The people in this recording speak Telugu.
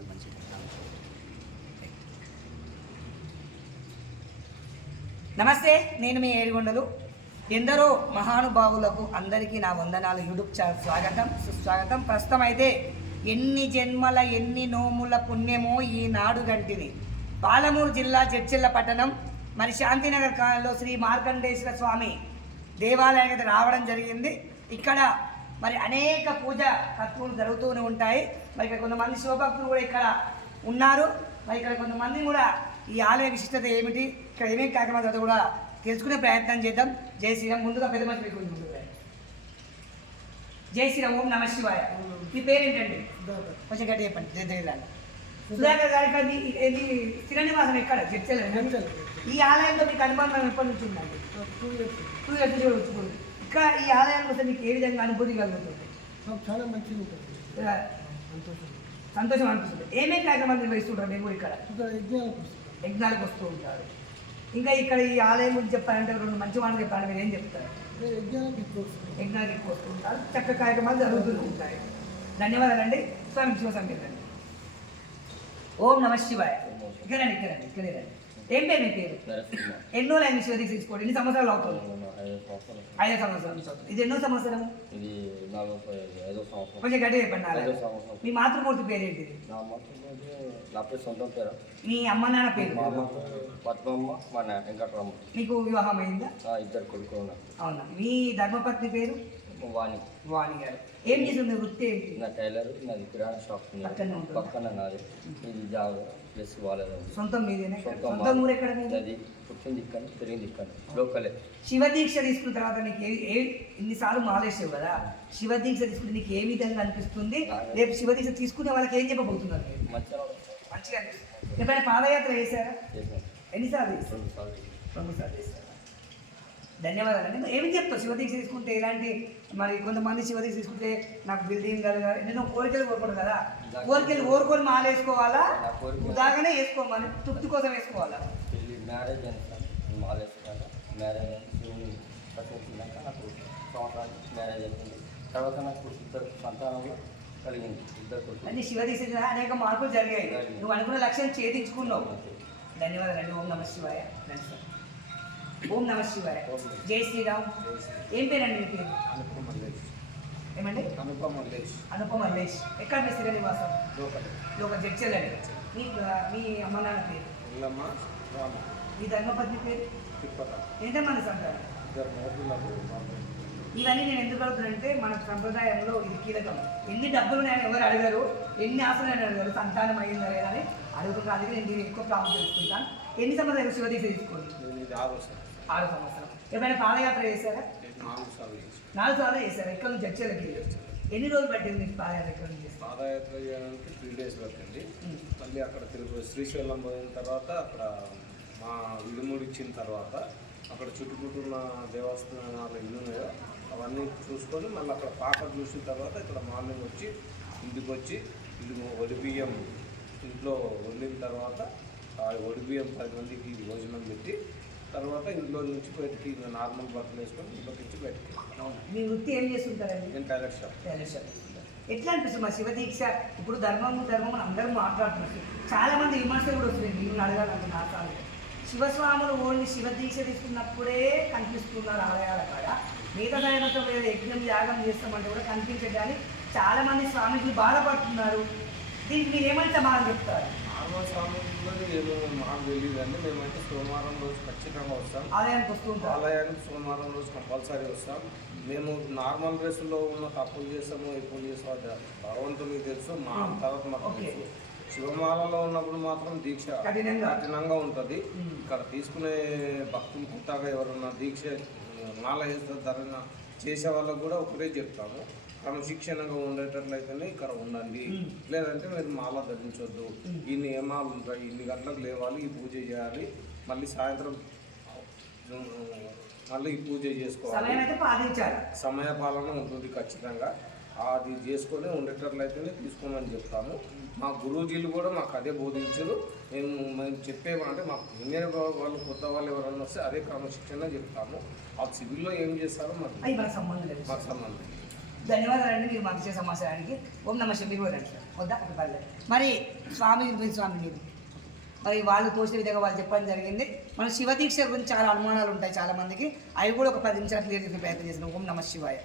అది మంచిగా. నమస్తే, నేను మీ ఏడుగొండలు. ఎందరో మహానుభావులకు అందరికీ నా వందనాలు. యూట్యూబ్ ఛానల్ స్వాగతం సుస్వాగతం. ప్రస్తుతం అయితే ఎన్ని జన్మల ఎన్ని నోముల పుణ్యమో ఈనాడు గంటిది. పాలమూరు జిల్లా జడ్చెల్ల పట్టణం మరి శాంతినగర్ కాలంలో శ్రీ మార్కండేశ్వర స్వామి దేవాలయానికి రావడం జరిగింది. ఇక్కడ మరి అనేక పూజ కర్తూలు జరుగుతూనే ఉంటాయి. మరి ఇక్కడ కొంతమంది శివభక్తులు కూడా ఇక్కడ ఉన్నారు. మరి ఇక్కడ కొంతమంది కూడా ఈ ఆలయ విశిష్టత ఏమిటి, ఇక్కడ ఏమేమి కార్యక్రమాలు జరుగుతాయో కూడా తెలుసుకునే ప్రయత్నం చేద్దాం. జై శ్రీరామ్. ముందుగా పెద్ద మంచి మీకు జై శ్రీరామ్. ఓం నమ శివాయ. మీ పేరేంటండి? కొంచెం గట్టి చెప్పండి. జయ సుధాకర్ గారి శ్రీనివాసం ఎక్కడ? జడ్చెల్ల. ఈ ఆలయంలో మీకు అనుబంధం ఎప్పటి నుంచి ఉందండి? 2 years నుంచి వచ్చింది. ఇంకా ఈ ఆలయానికి వస్తే మీకు ఏ విధంగా అనుభూతి కలుగుతుంది? చాలా మంచిగా ఉంటుంది, సంతోషం అనిపిస్తుంది. ఏమేమి కార్యక్రమాలు నిర్వహిస్తుంటారు మీరు ఇక్కడ? యజ్ఞాలకు వస్తూ ఉంటారు. ఇంకా ఇక్కడ ఈ ఆలయం గురించి చెప్పాలంటే 2 మంచి మాటలు చెప్పాలంటే మీరు ఏం చెప్తారు? యజ్ఞాలకు ఎక్కువ వస్తూ ఉంటారు. చక్క కార్యక్రమాలు జరుగుతూ ఉంటాయి. ధన్యవాదాలండి. స్వామి శివ సంకేతండి. ఓం నమ శివాయ. ఇక్కడే రండి. ఏం పేరు మీ పేరు? ఎన్నో లైన్ శివ తీసుకోండి. ఎన్ని సంవత్సరాలు అవుతుంది? 5 సంవత్సరాలు అవుతుంది. ఇది ఎన్నో సంవత్సరం? కొంచెం గట్టి చెప్పండి. మీ మాతృమూర్తి పేరు ఏంటిది? మీ అమ్మ నాన్న పేరు? మీకు వివాహం అయిందా? 2 కొడుకులు. అవునా. మీ ధర్మపత్ని పేరు? వాణి గారు. ఏం చేస్తుంది వృత్తి ఏంటి? నా టైలర్, నాది కిరాణా షాప్ పక్కన నాది. ఇది జాబ్ ప్లస్ వాళ్ళది. సొంతం మీదేనా? సొంతం ఊరు ఎక్కడ? అది పుట్టింది ఇక్కడ, పెరిగింది ఇక్కడ, లోకలే. శివ దీక్ష తీసుకున్న తర్వాత నీకు ఇన్నిసార్లు మాలేసావు కదా, శివ దీక్ష తీసుకుంటే నీకు ఏ విధంగా అనిపిస్తుంది? రేపు శివ దీక్ష తీసుకునే వాళ్ళకి ఏం చెప్పబోతున్నారు? మంచిగా అనిపిస్తుంది. ఎప్పుడైనా పాదయాత్ర చేశారా? ఎన్నిసార్లు చేశారు? 2 సార్లు చేశారు. ధన్యవాదాలు. ఏమి చెప్తావు శివ దీక్ష తీసుకుంటే? ఎలాంటి మరి కొంతమంది శివ దీక్ష తీసుకుంటే నాకు బిల్డింగ్ కలగాలి, నేను కోరికలు కోరుకోను కదా, కోరికలు కోరుకొని మాలేసుకోవాలా, ఉదాగానే వేసుకోమని తృప్తి కోసం వేసుకోవాలా? మ్యారేజ్ అయింది, మాలేసుకున్నాక మ్యారేజ్ అయింది. పట్టించినాక నాకు సంవత్సరానికి మ్యారేజ్ అయిపోయింది. తర్వాత నాకు 2 సంతానంలో కలిగింది. 2 కొడుకులు. అంటే శివ దీక్ష అనేక మార్పులు జరిగాయి. నువ్వు అనుకున్న లక్ష్యం ఛేదించుకున్నావు. ధన్యవాదాలు. ఓం నమ శివాయ. ఓం నమ శివాయ. జై శ్రీరామ్. ఏం పేరండి మీ పేరు? ఏమండి? అనుపమ మల్లేష్. ఎక్కడ మీ స్థిర నివాసం? లోక జడ్చెల్ల. మీ అమ్మ నాన్న పేరు? మీ ధర్మపత్ని పేరు? ఎంతమంది సంతానం? ఇవన్నీ నేను ఎందుకు అడుగుతానంటే మన సంప్రదాయంలో ఇది కీలకం. ఎన్ని డబ్బులు ఉన్నాయని ఎవరు అడగరు, ఎన్ని ఆశలు అడగరు, సంతానం అయ్యిందా లేదా అని అడుగుతున్నా. అది నేను దీన్ని ఎక్కువ ప్రాముఖ్యత తీసుకుంటాను. ఎన్ని సంవత్సరాలు శివ దీక్ష తీసుకోండి? 6 సంవత్సరాలు. ఏమైనా పాదయాత్ర చేశారా? 4 సార్లు చేశారా? ఇక్కడ నుంచి జడ్చెల్లకి ఎన్ని రోజులు పట్టింది మీకు పాదయాత్ర? ఇక్కడ నుంచి పాదయాత్ర చేయడానికి 3 days పట్టింది. మళ్ళీ అక్కడ శ్రీశైలం పోయిన తర్వాత అక్కడ మా ఇల్లుముడి ఇచ్చిన తర్వాత అక్కడ చుట్టుముట్టున్న దేవస్థానాలు ఇల్లు ఉన్నాయో అవన్నీ చూసుకొని మళ్ళీ అక్కడ పాక చూసిన తర్వాత ఇక్కడ మార్నింగ్ వచ్చి ఇంటికి వచ్చి ఒడిబియ్యం ఇంట్లో వండిన తర్వాత ఆ ఒడిబియ్యం 10 మందికి భోజనం పెట్టి తర్వాత ఇంట్లో నుంచి బయటికి నార్మల్ బట్టలు వేసుకొని ఇంట్లోకి వచ్చి బయటికి. మీ వృత్తి ఏం చేస్తుంటారండి? నేను టైలర్ షాప్. ఎట్లా అనిపిస్తుంది మా శివ దీక్ష? ఇప్పుడు ధర్మం అని అందరూ మాట్లాడుతున్నారు. చాలా మంది విమర్శలు కూడా వస్తున్నాయి. మీరు అడగాలంటే నా సార్ శివస్వాములు ఓన్లీ శివ దీక్ష తీసుకున్నప్పుడే కనిపిస్తున్నారు ఆలయాల కాడ. మిగతా దైవతం లేదా యజ్ఞం యాగం చేస్తామంటే కూడా కనిపించడానికి చాలా మంది స్వామీజీలు బాధపడుతున్నారు. దీనికి మీరు ఏమైతే సమాధానం చెప్తారు? స్వామి ఏమో మాకు తెలియదండి. మేమైతే సోమవారం రోజు ఖచ్చితంగా వస్తాం ఆలయానికి. వస్తూ ఉంటాం ఆలయానికి సోమవారం రోజు కంపల్సరీ వస్తాం. మేము నార్మల్ డ్రెస్సులో ఉన్న తప్పులు చేస్తాము, ఎప్పుడు చేస్తామో భగవంతునికి తెలుసు. మా తర్వాత మాకు తెలుసు. శివమాలలో ఉన్నప్పుడు మాత్రం దీక్ష కఠినంగా ఉంటుంది. ఇక్కడ తీసుకునే భక్తులు కొత్తగా ఎవరన్నా దీక్ష మాల చేస్తారు ధరణ చేసే వాళ్ళకు కూడా ఒకటే చెప్తాము, క్రమశిక్షణగా ఉండేటట్లయితేనే ఇక్కడ ఉండండి, లేదంటే మీరు మాల ధరించొద్దు. ఈ నియమాలు ఉంటాయి, ఇన్ని గంటలకు లేవాలి, ఈ పూజ చేయాలి, మళ్ళీ సాయంత్రం మళ్ళీ ఈ పూజ చేసుకోవాలి. సమయపాలన ఉంటుంది ఖచ్చితంగా. అది చేసుకొని ఉండేటట్లయితేనే తీసుకోమని చెప్తాము. మా గురూజీలు కూడా మాకు అదే బోధించారు. మేము చెప్పేమంటే మాకు ఇంజనీర్ వాళ్ళు కొత్త వాళ్ళు ఎవరన్నా వస్తే అదే క్రమశిక్షణ చెప్తాము. ఆ సివిల్లో ఏం చేస్తారో మాకు సంబంధం. ధన్యవాదాలండి మీరు మాకు ఇచ్చే సమాచారానికి. ఓం నమ శివాయ. వద్దా అక్కడ పర్లేదు. మరి స్వామి మరి వాళ్ళు తోచిన విధంగా వాళ్ళు చెప్పడం జరిగింది. మన శివదీక్ష గురించి చాలా అనుమానాలు ఉంటాయి చాలామందికి, అవి కూడా ఒక 10 నిమిషాలు క్లియర్ చేసే ప్రయత్నం చేసిన. ఓం నమ శివాయ.